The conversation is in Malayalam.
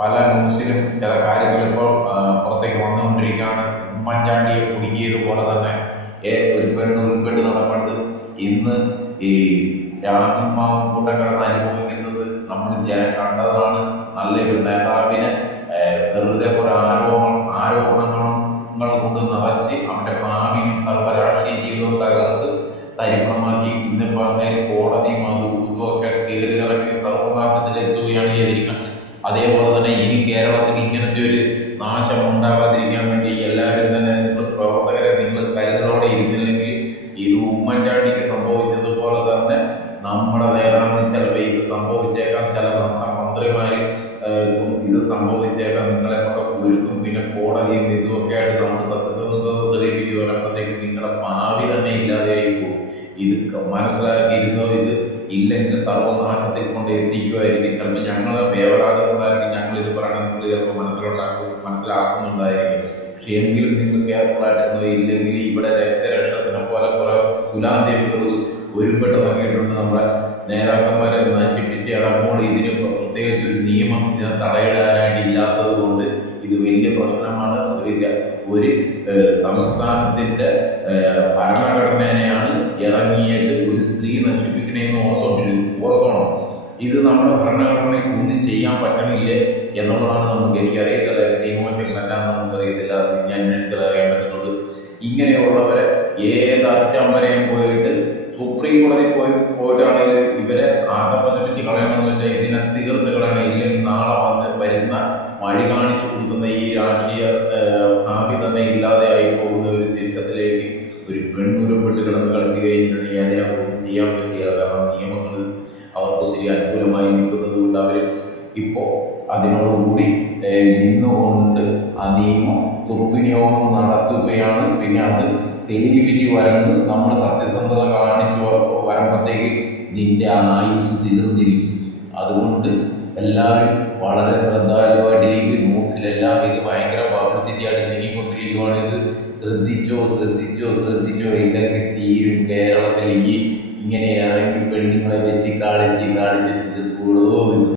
പല ന്യൂസിലും ചില കാര്യങ്ങൾ ഇപ്പോൾ പുറത്തേക്ക് വന്നുകൊണ്ടിരിക്കുകയാണ്. ഉമ്മൻചാണ്ടിയെ കുടുക്കിയതുപോലെ തന്നെ ഒരു പെണ്ണ് ഉൾപ്പെട്ട് നടപ്പുണ്ട്. ഇന്ന് ഈ രാമൻമാവൂട്ടം കിടന്ന് അനുഭവിക്കുന്നത് നമ്മൾ കണ്ടതാണ്. നല്ലൊരു നേതാവിനെ വെറുതെ കുറെ ആരോപണങ്ങൾ കൊണ്ട് നിറച്ച് അവൻ്റെ ഭാവിയും സർവ്വരാഷ്ട്രീയ ജീവിതവും തകർത്ത് തരിപ്പണമാക്കി ഇന്നിപ്പോൾ അങ്ങനെ കോടതിയും അതും ഇതുമൊക്കെ കയറി ഇറങ്ങി സർവനാശത്തിലെത്തുകയാണ് ചെയ്തിരിക്കുന്നത്. അതേപോലെ തന്നെ ഇനി കേരളത്തിൽ ഇങ്ങനത്തെ ഒരു നാശം ഉണ്ടാകാതിരിക്കാൻ വേണ്ടി എല്ലാവരും തന്നെ നിങ്ങൾ പ്രവർത്തകരെ നിങ്ങൾ കരുതലോടെ ഇരുന്നില്ലെങ്കിൽ ഇത് ഉമ്മൻചാണ്ടിക്ക് സംഭവിച്ചതുപോലെ തന്നെ നമ്മുടെ നേതാവിന് ചിലപ്പോൾ ഇത് സംഭവിച്ചേക്കാം. ചില നമ്മുടെ മന്ത്രിമാർ ഇത് സംഭവിച്ചേക്കാം. നിങ്ങളെ കൊണ്ട് കുരുക്കും പിന്നെ കോടതിയും ഇതുമൊക്കെ ആയിട്ട് നമ്മൾ സത്യസന്ധത തെളിയിപ്പിച്ച് വരുമ്പോഴത്തേക്ക് നിങ്ങളുടെ ഭാവി തന്നെ ഇല്ലാതെയായി പോകും. ഇത് മനസ്സിലാക്കിയിരുന്നോ? ഇത് ഇല്ലെങ്കിൽ സർവനാശത്തിൽ കൊണ്ട് എത്തിക്കുമായിരിക്കും. ചിലപ്പോൾ ഞങ്ങളെ വേവലാതെ കൊണ്ടായിരിക്കും ഞങ്ങളിത് പറയണം. നിങ്ങൾ ചിലപ്പോൾ മനസ്സിലാക്കുന്നുണ്ടായിരിക്കും. പക്ഷെ എങ്കിലും നിങ്ങൾ കെയർഫുൾ ആയിട്ടിരുന്നോ? ഇല്ലെങ്കിൽ ഇവിടെ രക്തരക്ഷത്തിനെ പോലെ കുറെ കുലാന്തേവികൾ ഒരുപെട്ടിറങ്ങിയിട്ടുണ്ട്. നമ്മുടെ നേതാക്കന്മാരെ നശിപ്പിച്ച് ഇടമ്പോൾ ഇതിന് പ്രത്യേകിച്ചൊരു നിയമം ഇതിനെ തടയിടാനായിട്ട് ഇല്ലാത്തത് കൊണ്ട് ഇത് വലിയ പ്രശ്നമാണ്. ഒരു സംസ്ഥാനത്തിൻ്റെ ഭരണഘടനയാണ് ഇറങ്ങിയിട്ട് ഒരു സ്ത്രീ നശിപ്പിക്കണമെന്ന് ഓർത്തോണം. ഇത് നമ്മുടെ ഭരണഘടനയ്ക്ക് ഒന്നും ചെയ്യാൻ പറ്റണില്ല എന്നുള്ളതാണ് എനിക്കറിയത്തില്ല. നിയമവശങ്ങളെല്ലാം നമുക്കറിയത്തില്ല. ഞാൻ അന്വേഷിച്ചാൽ അറിയാൻ പറ്റുന്നുണ്ട്. ഇങ്ങനെയുള്ളവരെ ഏതറ്റം വരെയും പോയിട്ട് സുപ്രീം കോടതി പോയിട്ടാണെങ്കിൽ ഇവരെ ആതപ്പതിപ്പിച്ച് കളയണമെന്ന് വെച്ചാൽ ഇതിനെ തീർത്ത് കളയണം. ഇല്ലെങ്കിൽ നാളെ വരുന്ന വഴി കാണിച്ചു കൊടുക്കുന്ന ഈ രാഷ്ട്രീയ ഭാവി തന്നെ ഇല്ലാതെ ആയി പോകുന്ന ഒരു സിസ്റ്റത്തിലേക്ക് ഒരു പെണ്ണുരുപ്പെട്ട് കിടന്ന് കളിച്ചു കഴിഞ്ഞിട്ടുണ്ടെങ്കിൽ അതിനെ ഒന്നും ചെയ്യാൻ പറ്റില്ല. കാരണം നിയമങ്ങൾ അവർക്ക് ഒത്തിരി അനുകൂലമായി നിൽക്കുന്നത് കൊണ്ട് അവർ ഇപ്പോൾ അതിനോടുകൂടി നിന്നുകൊണ്ട് ആ നിയമം ദുർവിനിയോഗം നടത്തുകയാണ്. പിന്നെ അത് തെളിയിപ്പിച്ച് വരേണ്ടത് നമ്മൾ സത്യസന്ധത കാണിച്ചു വരുമ്പോഴത്തേക്ക് നിന്റെ ആയുസ് തീർന്നിരിക്കും. അതുകൊണ്ട് എല്ലാവരും വളരെ ശ്രദ്ധാലുവായിട്ടിരിക്കും. ന്യൂസിലെല്ലാം ഇത് ഭയങ്കര പബ്ലിസിറ്റി ആയിട്ട് നീങ്ങിക്കൊണ്ടിരിക്കുകയാണ്. ഇത് ശ്രദ്ധിച്ചോ ഇല്ലെങ്കിൽ തീരും. കേരളത്തിൽ ഇങ്ങനെ ഇറങ്ങി പെണ്ണുങ്ങളെ വെച്ച് കളിച്ച് തീർക്കൂടോ ഇത്.